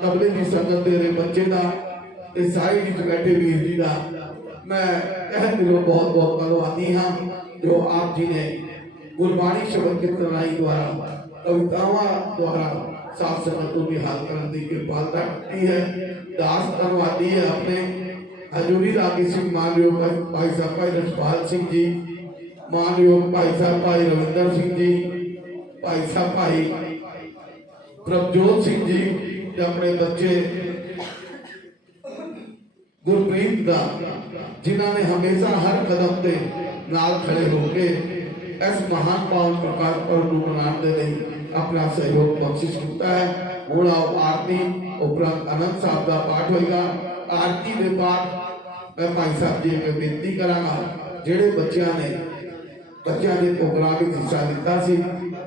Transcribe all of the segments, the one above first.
तबले की संगत तेरे बच्चे का साइड विच बैठे वीर जी का मैं तहे दिलों बहुत बहुत धन्यवादी हाँ जो आप जी ने गुरबाणी शब्द कीर्तनाई द्वारा कवितावां द्वारा साथ संगत को निहाल करने की कृपालता की है। दास धन्यवादी है अपने हजूरी रागी सिंह मानयोग भाई साहब भाई रसपाल सिंह जी, मानयोग भाई साहब भाई रविंदर सिंह जी, भाई साहब भाई प्रभजोत सिंह जी, अपने बच्चे गुरप्रीत का जिन्होंने हमेशा हर कदम पे नाल खड़े होके इस महान पावन प्रकाश पर्व को मनाने लिए अपना सहयोग बख्शिश किया है। घोड़ा आरती उपरांत आनंद साहब का पाठ होगा। आरती के बाद मैं भाई साहब जी में बेनती करांगा जेडे बच्चों ने प्रोग्राम में हिस्सा लिया सी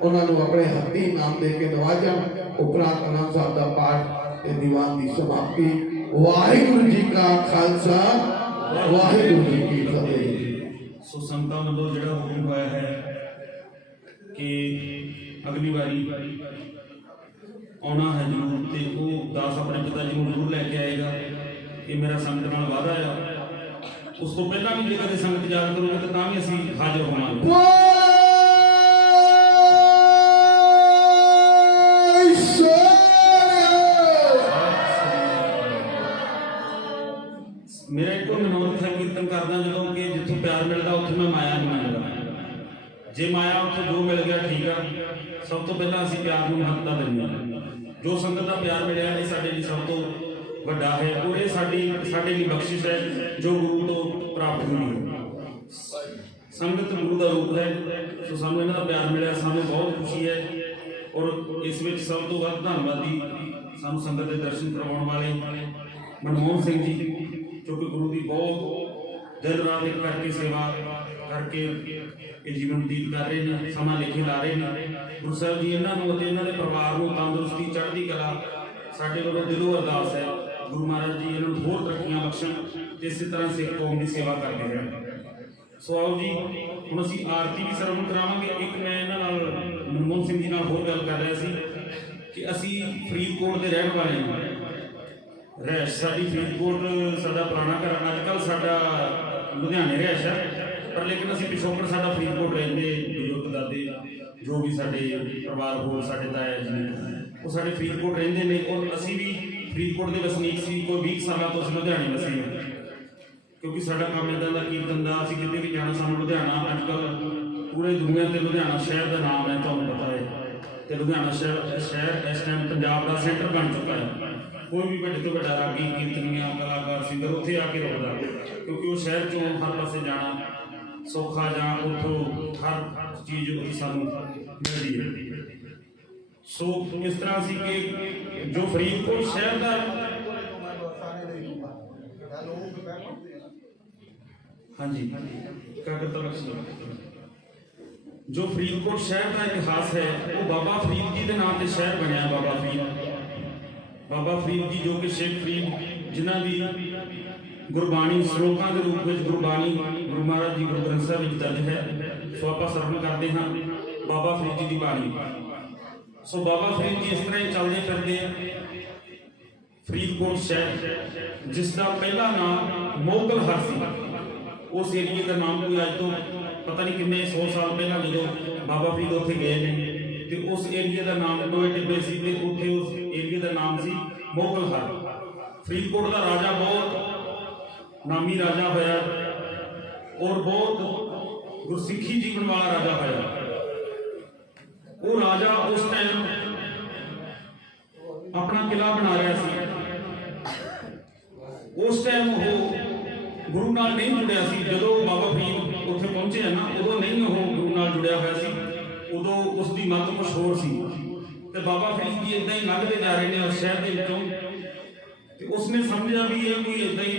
उन्होंने अपने हत्थी इनाम दे के नवाजा। उपरांत आनंद साहब का पाठ ते दीवान की समाप्ति। वाहिगुरु जी का खालसा वाहिगुरु जी की फतेह। सो संतां वालों जिहड़ा हुक्म होया है कि अगली बारी आना है जरूर ते वो दास अपने पिता जी को जरूर लैके आएगा। ये मेरा संगत नाल वादा है। उस तो पहला भी जे कदे संगत याद करोगे तो तां भी असीं हाजिर होवांगे। मेरा एक मनोरथ है कीर्तन करदा जो कि जिथों प्यार मिलता उत्थों मैं माया नहीं मंगदा। जे माया उत्थों जो मिल गया ठीक है। सब तो पहला असीं प्यार नूं महत्ता दिंदे हां। जो संगत दा प्यार मिलिया ये साडे लई सब तो वड्डा है और ये साडे लई बख्शिश है जो गुरु तो प्राप्त हुई है। संगत गुरु का रूप है। सो सानूं इन्हां दा प्यार मिलिया सानूं बहुत खुशी है और इस विच सब तो वध धन्नवादी सानूं संगत दे दर्शन करवाउण वाले मनमोहन सिंह जी जो कि गुरु की बहुत दिन रात एक करके सेवा करके ये जीवन बतीत कर रहे हैं, समा लेखे ला रहे हैं। गुरु साहब जी इन्होंने इन्होंने परिवार को तंदुरुस्ती चढ़ती कला साढ़े वालों दिलों अरदास है। गुरु महाराज जी इन्होंने होर तरक्कियां बख्शण इस तरह सिख कौम की सेवा करते रहें। सो आओ जी हुण असीं आरती भी सरवण करावांगे। एक मैं इन्हां नाल मनमोहन सिंह जी नाल होर गल कर रहा सी कि असीं फरीदकोट के रहण वाले हां। रैश साडी फरीदकोट साडा पुराना घर अजकल साडा लुधियाने रैश है पर लेकिन असीं पिछोकड़ साडा फरीदकोट रहिंदे बजुर्ग दादे जो भी साडे परिवार होर साडे ताया जी ने वो साडे फरीदकोट रहिंदे ने और असीं भी फरीदकोट के वसनीक सी। कोई 20 साल तो असीं लुधियाने वसे हां क्योंकि साडा काम इदां दा कीर्तन दा असीं किते भी जाना सानूं लुधियाना अजकल पूरे दुनिया ते लुधियाना शहर का नाम है तुहानूं पता है। तो लुधियाना शहर इस टाइम पंजाब का सेंटर बन चुका है। कोई भी बड़े तो बड़ा रागी कीर्तनिया कलाकार सिंगर उत्थे आके रुकदा क्योंकि वो शहर चों हर पासे जाना सौखा जां उत्थों हर चीज़ उत्थे सानूं मिलदी है। सो इस तरह सी कि जो फरीदकोट शहर का हाँ जी जो फरीदकोट शहर का इतिहास है वो बाबा फरीद जी के नाम से शहर बनया। बाबा फरीद जी जो कि शेख फरीद जिन्हों की गुरबाणी श्लोकों के रूप में गुरबाणी गुरु महाराज जी गुरु ग्रंथ साहिब दर्ज है। सो आप सरवण करते हैं बाबा फरीद जी की बाणी। सो बाबा फरीद जी इस तरह चलते फिरते फरीदकोट शहर जिसका पहला नाम मोगल हर सी उस एरिए का नाम कोई अज तो पता नहीं किन्ने 100 साल पहला जो बाबा फरीद उत्थे गए हैं तो उस एरिए का नाम टोए टिब्बे सी उत्थे उस एरिए का नाम सी मोगल हर। फरीदकोट का राजा बहुत नामी राजा होया और बहुत गुरसिखी जीवन वाला राजा होया। वो राजा उस टाइम अपना किला बना रहा सी। उस टाइम वो गुरु नाल नहीं जुड़िया सी। जो बाबा फरीद उत्थे पहुंचे है ना उदों नहीं वो गुरु नाल जुड़िया हुआ सी। उदों उसकी मत कुछ होर सी ते बाबा फरीद जी इदां ही लंघते जा रहे हैं उस शहर के विचों। उसने समझा भी ये कोई इदां ही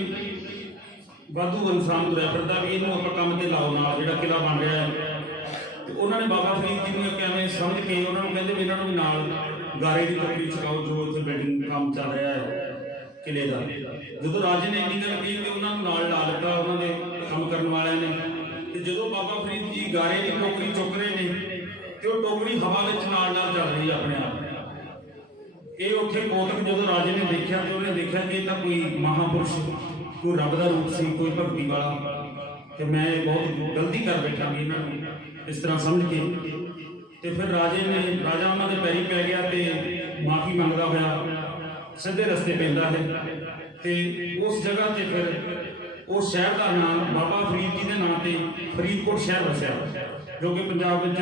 वाधू इंसान तुरया फिरदा भी इहनूं आपां काम ते लाओ नाल जिहड़ा किला बन रहा है। तो उन्होंने बाबा फरीद जी नूं किवें समझ के उन्होंने कहते भी इन्हों भी नाल गारे की टोकरी चकाओ जो उत्थे बिल्डिंग काम चल रहा है किले का। जो राजे ने इन्नी गल कही तो उन्होंने नाल ला दिता उन्होंने काम करने वाले ने। जो बाबा फरीद जी गारे की टोकरी चुक रहे हैं तो टोकरी हवा में नाल चल रही है अपने आप। ਇਹ ਉੱਥੇ ਕੋਤਕ ਜਦੋਂ ਰਾਜੇ ਨੇ ਦੇਖਿਆ ਤੇ ਉਹਨੇ ਦੇਖਿਆ ਕਿ ਇਹ ਤਾਂ ਕੋਈ ਮਹਾਪੁਰਸ਼, ਕੋਈ ਰੱਬ ਦਾ ਰੂਪ ਸੀ, ਕੋਈ ਭਗਤੀ ਵਾਲਾ, ਤੇ ਮੈਂ ਬਹੁਤ ਗਲਤੀ ਕਰ ਬੈਠਾ ਵੀ ਇਹਨਾਂ ਨੂੰ ਇਸ ਤਰ੍ਹਾਂ ਸਮਝ ਕੇ। ਤੇ ਫਿਰ ਰਾਜਾ ਉਹਨਾਂ ਦੇ ਪੈਰੀ ਪੈ ਗਿਆ ਤੇ ਮਾਫੀ ਮੰਗਦਾ ਹੋਇਆ ਸਿੱਧੇ ਰਸਤੇ ਪੈਂਦਾ ਹੈ। ਤੇ ਉਸ ਜਗ੍ਹਾ ਤੇ ਫਿਰ ਉਸ ਸ਼ਹਿਰ ਦਾ ਨਾਮ ਬਾਬਾ ਫਰੀਦ ਜੀ ਦੇ ਨਾਂ ਤੇ ਫਰੀਦਕੋਟ ਸ਼ਹਿਰ ਵਸਿਆ, ਜੋ ਕਿ ਪੰਜਾਬ ਵਿੱਚ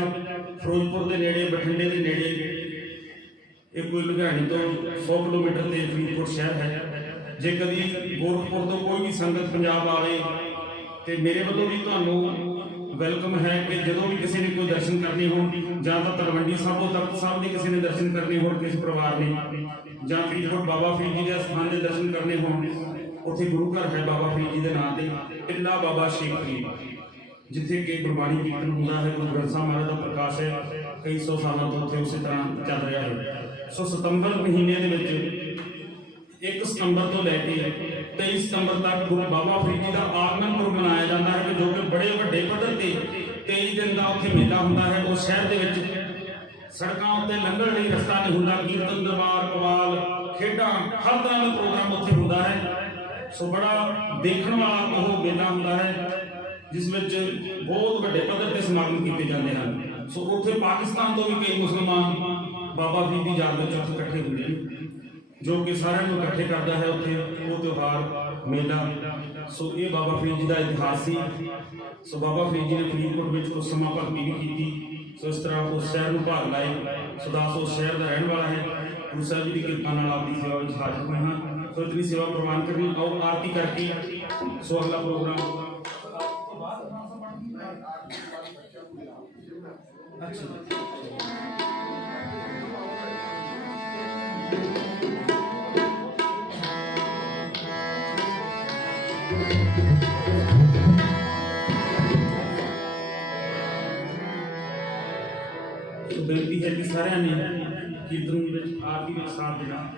ਫਿਰੋਜ਼ਪੁਰ ਦੇ ਨੇੜੇ, ਬਠਿੰਡੇ ਦੇ ਨੇੜੇ, ਇਹ ਕੋਈ ਲੁਧਿਆਣੇ ਤੋਂ 100 ਕਿਲੋਮੀਟਰ ਤੇ ਫਰੀਦਕੋਟ ਸ਼ਹਿਰ ਹੈ। ਜੇ ਕਦੀ ਗੋਰਖਪੁਰ ਤੋਂ ਕੋਈ ਵੀ ਸੰਗਤ ਪੰਜਾਬ ਆਵੇ ਤੇ ਮੇਰੇ ਵੱਲੋਂ ਵੀ ਤੁਹਾਨੂੰ ਵੈਲਕਮ ਹੈ ਕਿ ਜਦੋਂ ਵੀ ਕਿਸੇ ਨੇ ਕੋਈ ਦਰਸ਼ਨ ਕਰਨੇ ਹੋਣ, ਜਾਂ ਤਾਂ ਤਲਵੰਡੀ ਸਾਬੋ ਤਖਤ ਸਾਹਿਬ ਦੇ ਕਿਸੇ ਨੇ ਦਰਸ਼ਨ ਕਰਨੇ ਹੋਣ ਕਿਸੇ ਪਰਿਵਾਰ ਨੇ, ਜਾਂ ਫਰੀਦਕੋਟ ਬਾਬਾ ਫਰੀਦ ਜੀ ਦੇ ਸਥਾਨ ਦੇ ਦਰਸ਼ਨ ਕਰਨੇ ਹੋਣ, ਉੱਥੇ ਗੁਰੂ ਘਰ ਹੈ ਬਾਬਾ ਫਰੀਦ ਜੀ ਦੇ ਨਾਂ ਤੇ, ਟਿੱਲਾ ਬਾਬਾ ਸ਼ੇਖ ਫਰੀਦ, ਜਿੱਥੇ ਕਿ ਗੁਰਬਾਣੀ ਕੀਰਤਨ ਹੁੰਦਾ ਹੈ, ਗੁਰੂ ਗ੍ਰੰਥ ਸਾਹਿਬ ਮਹਾਰਾਜ ਦਾ ਪ੍ਰਕਾਸ਼ ਹੈ, ਕਈ ਸੌ ਸਾਲਾਂ ਤੋਂ ਉੱਥੇ ਉਸੇ ਤਰ੍ਹਾਂ ਚੱਲ ਰਿਹਾ ਹੈ। ਸੋ ਸਤੰਬਰ ਮਹੀਨੇ ਦੇ ਵਿੱਚ 1 ਸਤੰਬਰ ਤੋਂ ਲੈ ਕੇ 23 ਸਤੰਬਰ ਤੱਕ ਗੁਰੂ ਬਾਬਾ ਫਰੀਦ ਜੀ ਦਾ ਆਗਮਨ ਪੁਰਬ ਮਨਾਇਆ ਜਾਂਦਾ ਹੈ, ਜੋ ਕਿ ਬੜੇ ਵੱਡੇ ਪੱਧਰ ਤੇ 23 ਦਿਨ ਦਾ ਉੱਥੇ ਮੇਲਾ ਹੁੰਦਾ ਹੈ। ਉਸ ਸ਼ਹਿਰ ਦੇ ਵਿੱਚ ਸੜਕਾਂ ਉੱਤੇ ਲੰਘਣ ਲਈ ਰਸਤਾ ਨਹੀਂ ਹੁੰਦਾ, ਕੀਰਤਨ ਦਰਬਾਰ, ਕਵਾਲ, ਖੇਡਾਂ, ਹਰ ਤਰ੍ਹਾਂ ਦਾ ਪ੍ਰੋਗਰਾਮ ਉੱਥੇ ਹੁੰਦਾ ਹੈ। ਸੋ ਬੜਾ ਦੇਖਣ ਵਾਲਾ ਉਹ ਮੇਲਾ ਹੁੰਦਾ ਹੈ, ਜਿਸ ਵਿੱਚ ਬਹੁਤ ਵੱਡੇ ਪੱਧਰ ਤੇ ਸਮਾਗਮ ਕੀਤੇ ਜਾਂਦੇ ਹਨ। ਸੋ ਉੱਥੇ ਪਾਕਿਸਤਾਨ ਤੋਂ ਵੀ ਕਈ ਮੁਸਲਮਾਨ ਬਾਬਾ ਫਰੀਦ ਦੀ ਯਾਦ ਵਿੱਚ ਉੱਥੇ ਇਕੱਠੇ ਹੁੰਦੇ ਨੇ, ਜੋ ਕਿ ਸਾਰਿਆਂ ਨੂੰ ਇਕੱਠੇ ਕਰਦਾ ਹੈ ਉੱਥੇ ਉਹ ਤਿਉਹਾਰ, ਮੇਲਾ। ਸੋ ਇਹ ਬਾਬਾ ਫਰੀਦ ਜੀ ਦਾ ਇਤਿਹਾਸ ਸੀ। ਸੋ ਬਾਬਾ ਫਰੀਦ ਜੀ ਨੇ ਫਰੀਦਕੋਟ ਵਿੱਚ ਕੁਝ ਸਮਾਂ ਭਗਤੀ ਵੀ ਕੀਤੀ। ਸੋ ਇਸ ਤਰ੍ਹਾਂ ਉਸ ਸ਼ਹਿਰ ਨੂੰ ਭਾਗ ਲਾਏ। ਸੋ ਦਾਸ ਉਸ ਸ਼ਹਿਰ ਦਾ ਰਹਿਣ ਵਾਲਾ ਹੈ। ਗੁਰੂ ਸਾਹਿਬ ਜੀ ਦੀ ਕਿਰਪਾ ਨਾਲ ਆਪਦੀ ਸੇਵਾ ਵਿੱਚ ਹਾਜ਼ਰ ਹੋਏ ਹਾਂ। ਸੋ ਇਤਨੀ ਸੇਵਾ ਪ੍ਰਵਾਨ ਕਰਨੀ, ਆਓ ਆਰਤੀ ਕਰਕੇ ਸੋ ਅਗਲਾ ਪ੍ਰੋਗਰਾਮ। ਬੇਨਤੀ ਹੈ ਕਿ ਸਾਰਿਆਂ ਨੇ ਕੀਰਤਨ ਵਿੱਚ ਆਰਤੀ ਵਿੱਚ ਸਾਥ ਦੇਣਾ।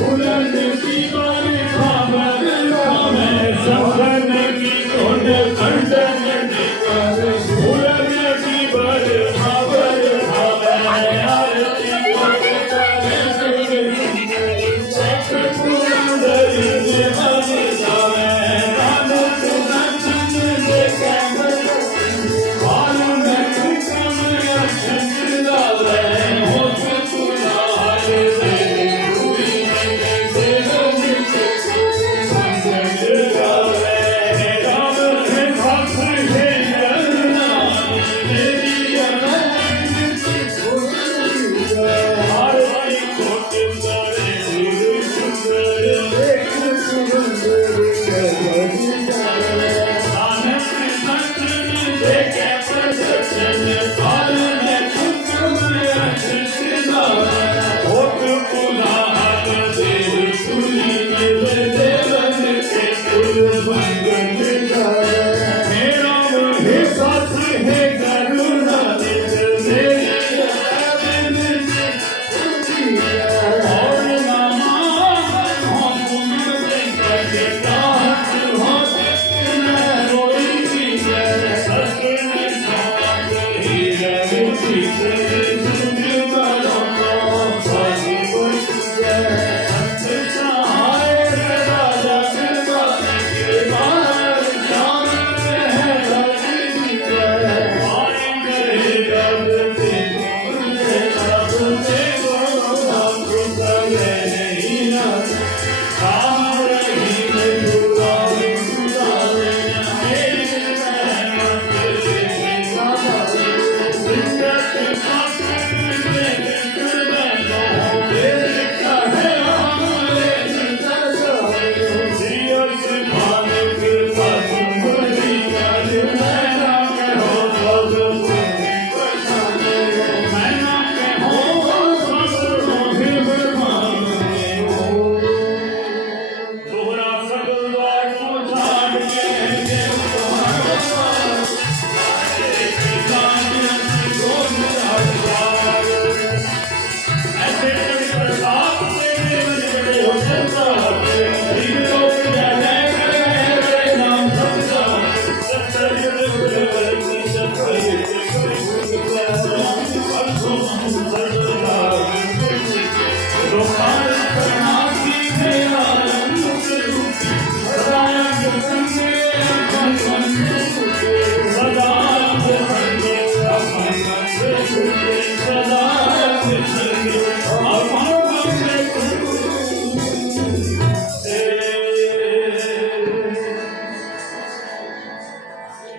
फूलन की बारी खबर हमें सफन की धुन खंडन कर फूलन की बारी खबर हमें आरती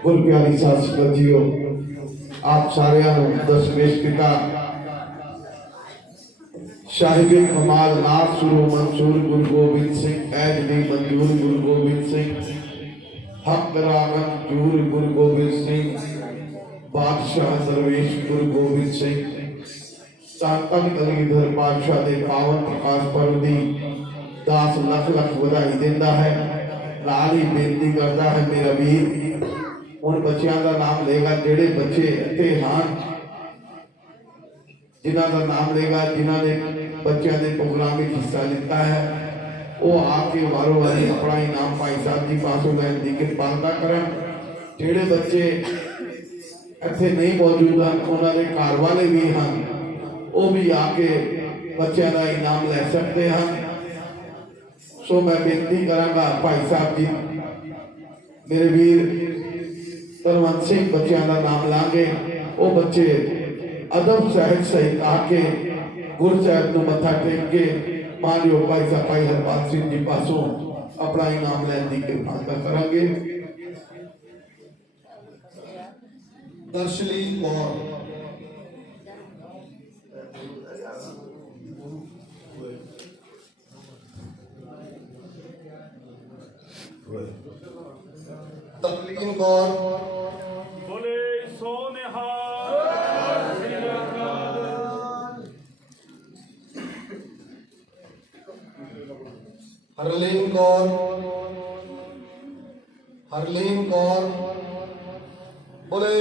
गुर प्यारी साध संगत जीओ, आप सारिਆਂ ਨੂੰ दसवेश पिता साहिब कमाल नाथ सुरो मंसूर गुरु गोबिंद सिंह ऐज दी मंजूर गुरु गोबिंद सिंह हक रागन जूर गुरु गोबिंद सिंह बादशाह दरवेश गुरु गोबिंद सिंह धन कलगीधर पातशाह के पावन प्रकाश पर्व की 10 लख लख बधाई देता है। नाल ही बेनती करता है मेरा वीर उन बच्चों का नाम लेगा जेड़े बच्चे इत्थे हैं, जिन्हों का नाम लेगा जिन्होंने बच्चों के प्रोग्राम में हिस्सा लिता है, वो आके वारों वारी अपना इनाम भाई साहब जी पासों लैन की कृपालता करन। जेड़े बच्चे इत्थे नहीं मौजूद हैं उन्होंने घर वाले भी हैं, वो भी आके बच्चों का इनाम ले सकते हैं। सो मैं बेनती करांगा भाई साहब जी मेरे वीर तरवंत सिंह बच्चों का नाम लांगे, वो बच्चे अदब सहज सहित आके गुरु साहब को मत्था टेक के मानयोग भाई साहब भाई हरपाल सिंह जी पासों अपना इनाम लैन की कृपालता करेंगे। दर्शली कौर तकलीन कौर बोले सोनेहा हरलीन कौर हरलीन कौर बोले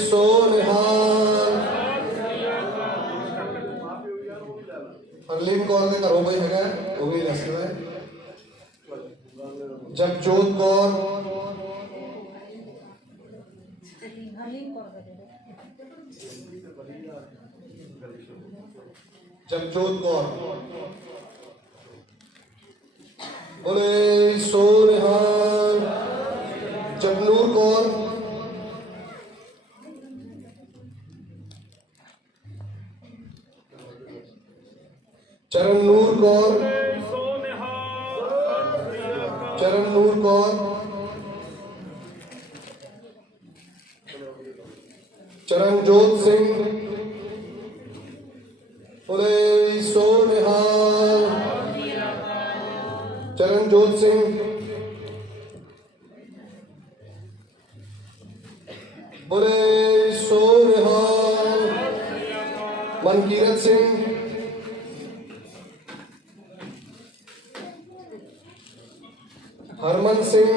सोनिहाल हरलीन कौर के घरों कोई है वही रस्ता है। जपजोत कौर, जपजोत कौर, बोले सो निहाल। जपनूर कौर, चरणनूर कौर, चरणनूर कौर, चरणजोत सिंह, बोले सो निहाल। चरणजोत सिंह, बोले सो निहाल। मनकीरत सिंह, हरमन सिंह,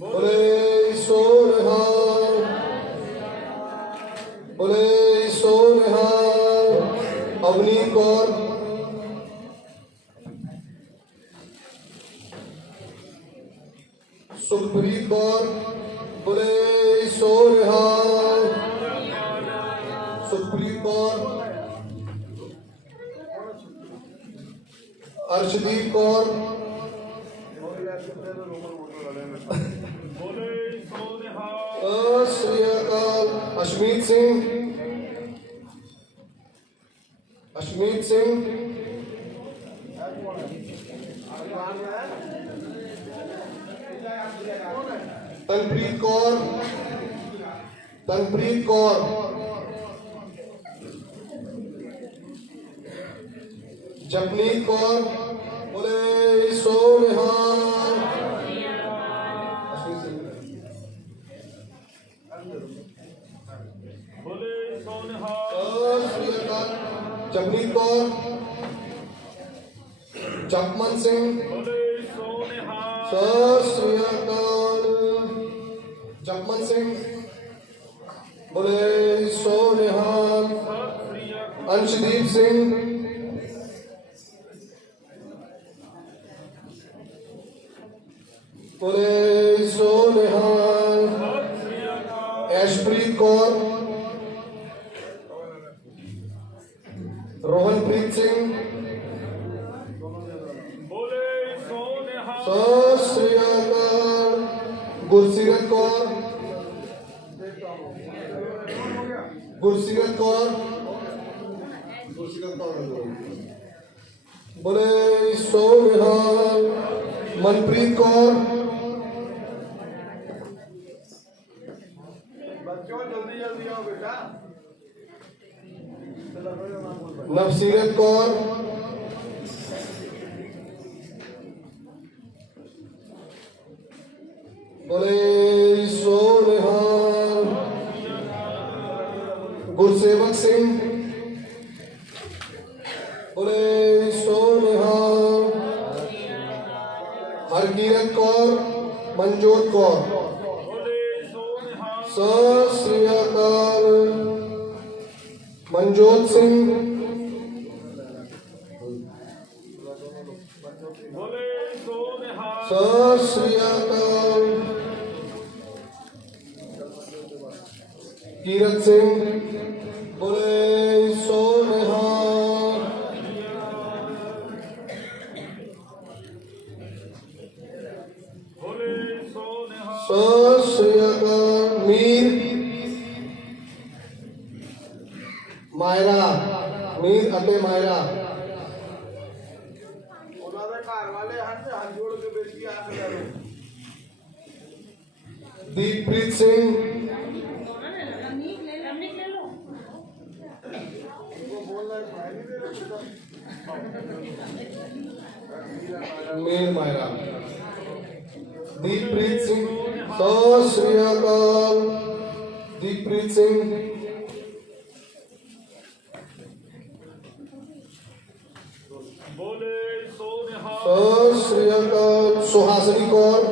बोले सो निहाल। बोले सो निहाल। अवनीत कौर, सुखप्रीत कौर, बोले सो निहाल। सुखप्रीत कौर, अर्शदीप कौर, श्री अकाल। अशमीत सिंह, अशमीत सिंह, तनप्रीत कौर, तनप्रीत कौर, जपनीत कौर, बोले सो निहाल। जपनीत कौर, जपमन सिंह, श्री अकाल। जपमन सिंह, बोले सो निहाल। अंशदीप सिंह, बोले सो निहाल। ऐशप्रीत कौर, रोहनप्रीत सिंह, श्री अकाल। गुरसीरत कौर, गुरसीरत कौर, गुरसीरत कौर, बोले सो निहाल। मनप्रीत कौर, जल्दी जल्दी आओ बेटा। नफसीरत कौर, बोले सो निहाल। गुरसेवक सिंह, बोले सो निहाल। हरकीरत कौर, मंजूर कौर, श्री अकाल। मनजोत सिंह, श्री अकाल। कीरत सिंह, बोले सो निहाल। श्री अकाल। मीर मायरा, मीर अते मायरा, दीपप्रीत सिंह, मीर मायरा, दीपप्रीत सिंह, श्री अकाल। दीपप्रीत सिंह, श्री अकाल। सुहासिनी कौर,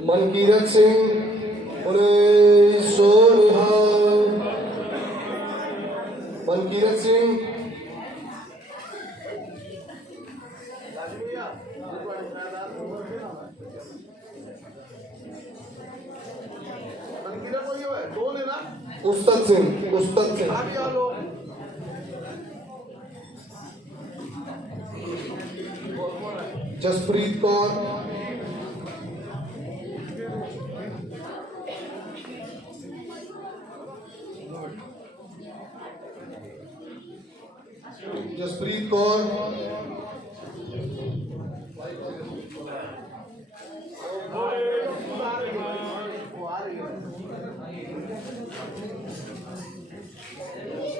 मनकीरत सिंह बोले सो निहाल। मनकीरत सिंह मनकीरा कोई है दो लेना उस्ताद सिंह आप ही आ लो जसप्रीत कौर जसप्रीत कौर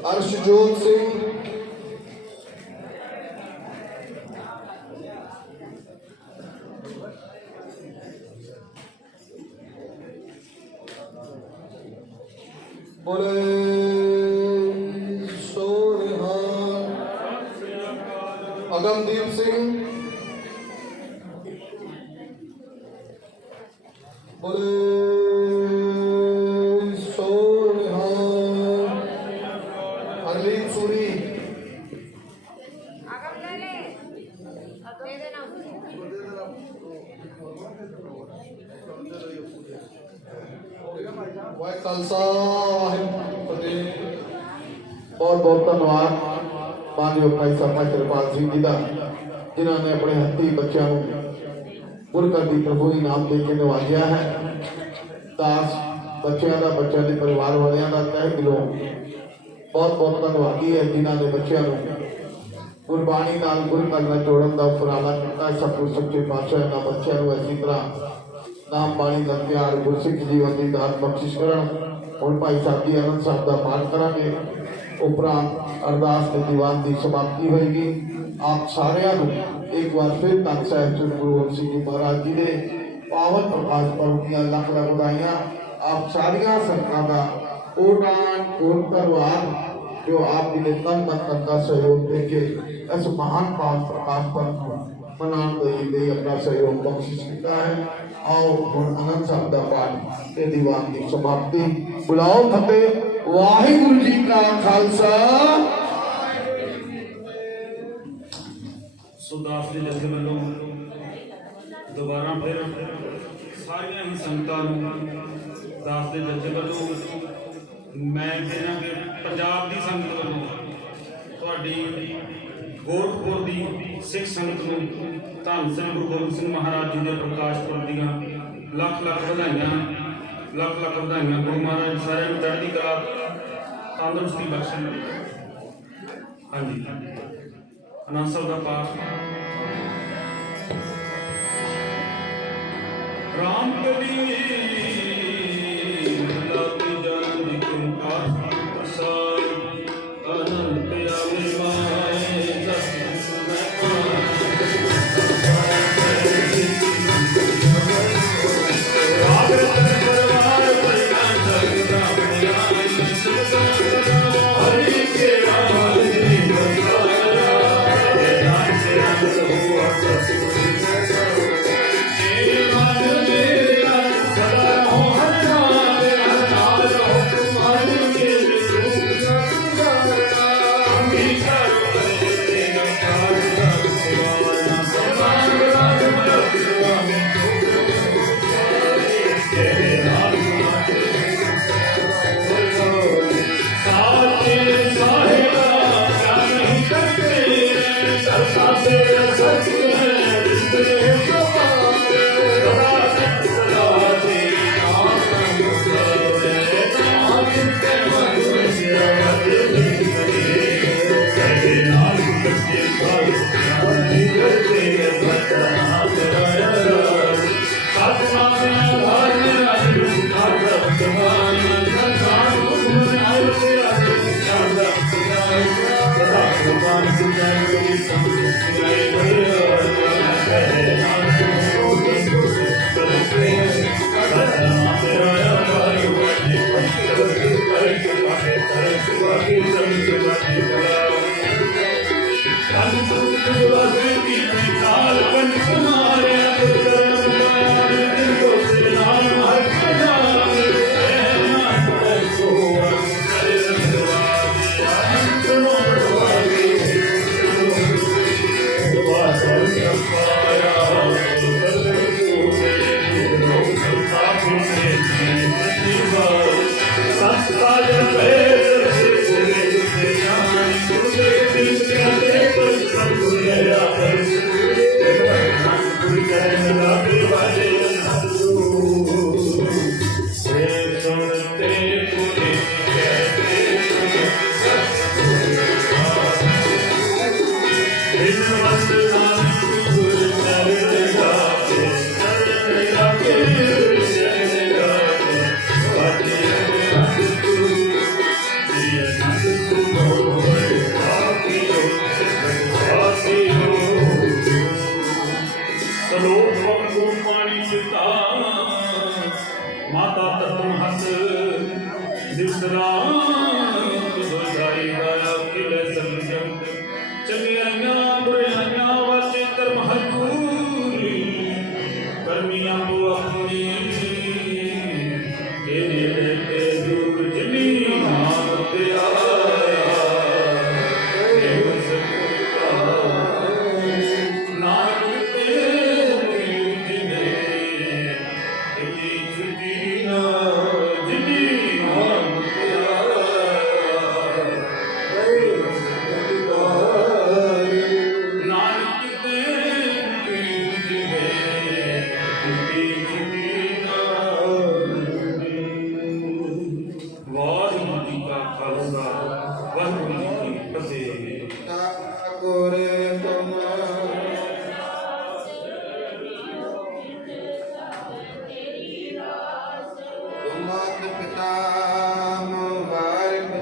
अर्शजोत सिंह बोले सो निहाल। अगमदीप सिंह बोले सो निहाल। हरलीन सूरी वाहे खालसा वाहिगुरू फतेह। बहुत बहुत धन्यवाद मानयोग भाई सरपंच कृपाल सिंह जी का जिन्होंने अपने हथी बच्चों को गुरकर की प्रभु इनाम दे के नवाजिया है। दास बच्चों का बच्चों के परिवार वालों का तह दिलों बहुत बहुत धन्यवादी है जिन्होंने बच्चों को गुरबाणी नाल गुरु घर में जोड़न का उपराला किया। सतगुरु सच्चे पातशाह इन्होंने बच्चों को इसी तरह नाम बाणी का प्यार गुरसिख जीवन की दात बख्शिश करन। हुण भाई साहब जी आनंद साहब का पाठ करांगे उपरांत अरदास के दीवान की समाप्ति होगी। आप सारिਆਂ ਨੂੰ एक बार फिर धन साहिब श्री गुरु गोबिंद सिंह जी महाराज जी के पावन प्रकाश पर्व की लख लख बधाइयां। आप सारिया संगतां का कोटान कोट धन्यवाद जो आप जी ने तन मन धन का सहयोग देके इस महान पावन प्रकाश पर्व को मनाने के लिए अपना सहयोग बख्शिश किया है। आओ हुण आनंद साहब का पाठ ते दीवान की समाप्ति बुलाओ फतेह। वाहिगुरु जी का खालसा सुदास जी जथे वालों दोबारा फिर सारिया ही संगतां दास के जथे वालों मैं कहना कि पंजाब की संगत वालों थोड़ी गोरखपुर की सिख संगत नूं धन श्री गुरु गोबिंद सिंह महाराज जी के प्रकाश पुरब दीआं लख लख बधाइयां गुरु महाराज सारे चढ़ती कला तंदुरुस्ती बख्शण। हाँ जी आनंद साहब का पाठ राम कली लाती जान निकुम पाठ प्रसाद आनंद प्यारे माए जस माता तत्म हस दिवसरा चंगियां बुराइयां वाचे कर्म हरपूरी कर्मियां को अपनी के दूर जिनी नाम ते आया नानक ते जिने जिनी नाम ते ਵਾਹਿਗੁਰੂ ਜੀ ਕਾ ਖਾਲਸਾ ਵਾਹਿਗੁਰੂ ਜੀ ਕੀ ਫਤਿਹ। ठाकुर तुम तुम पिता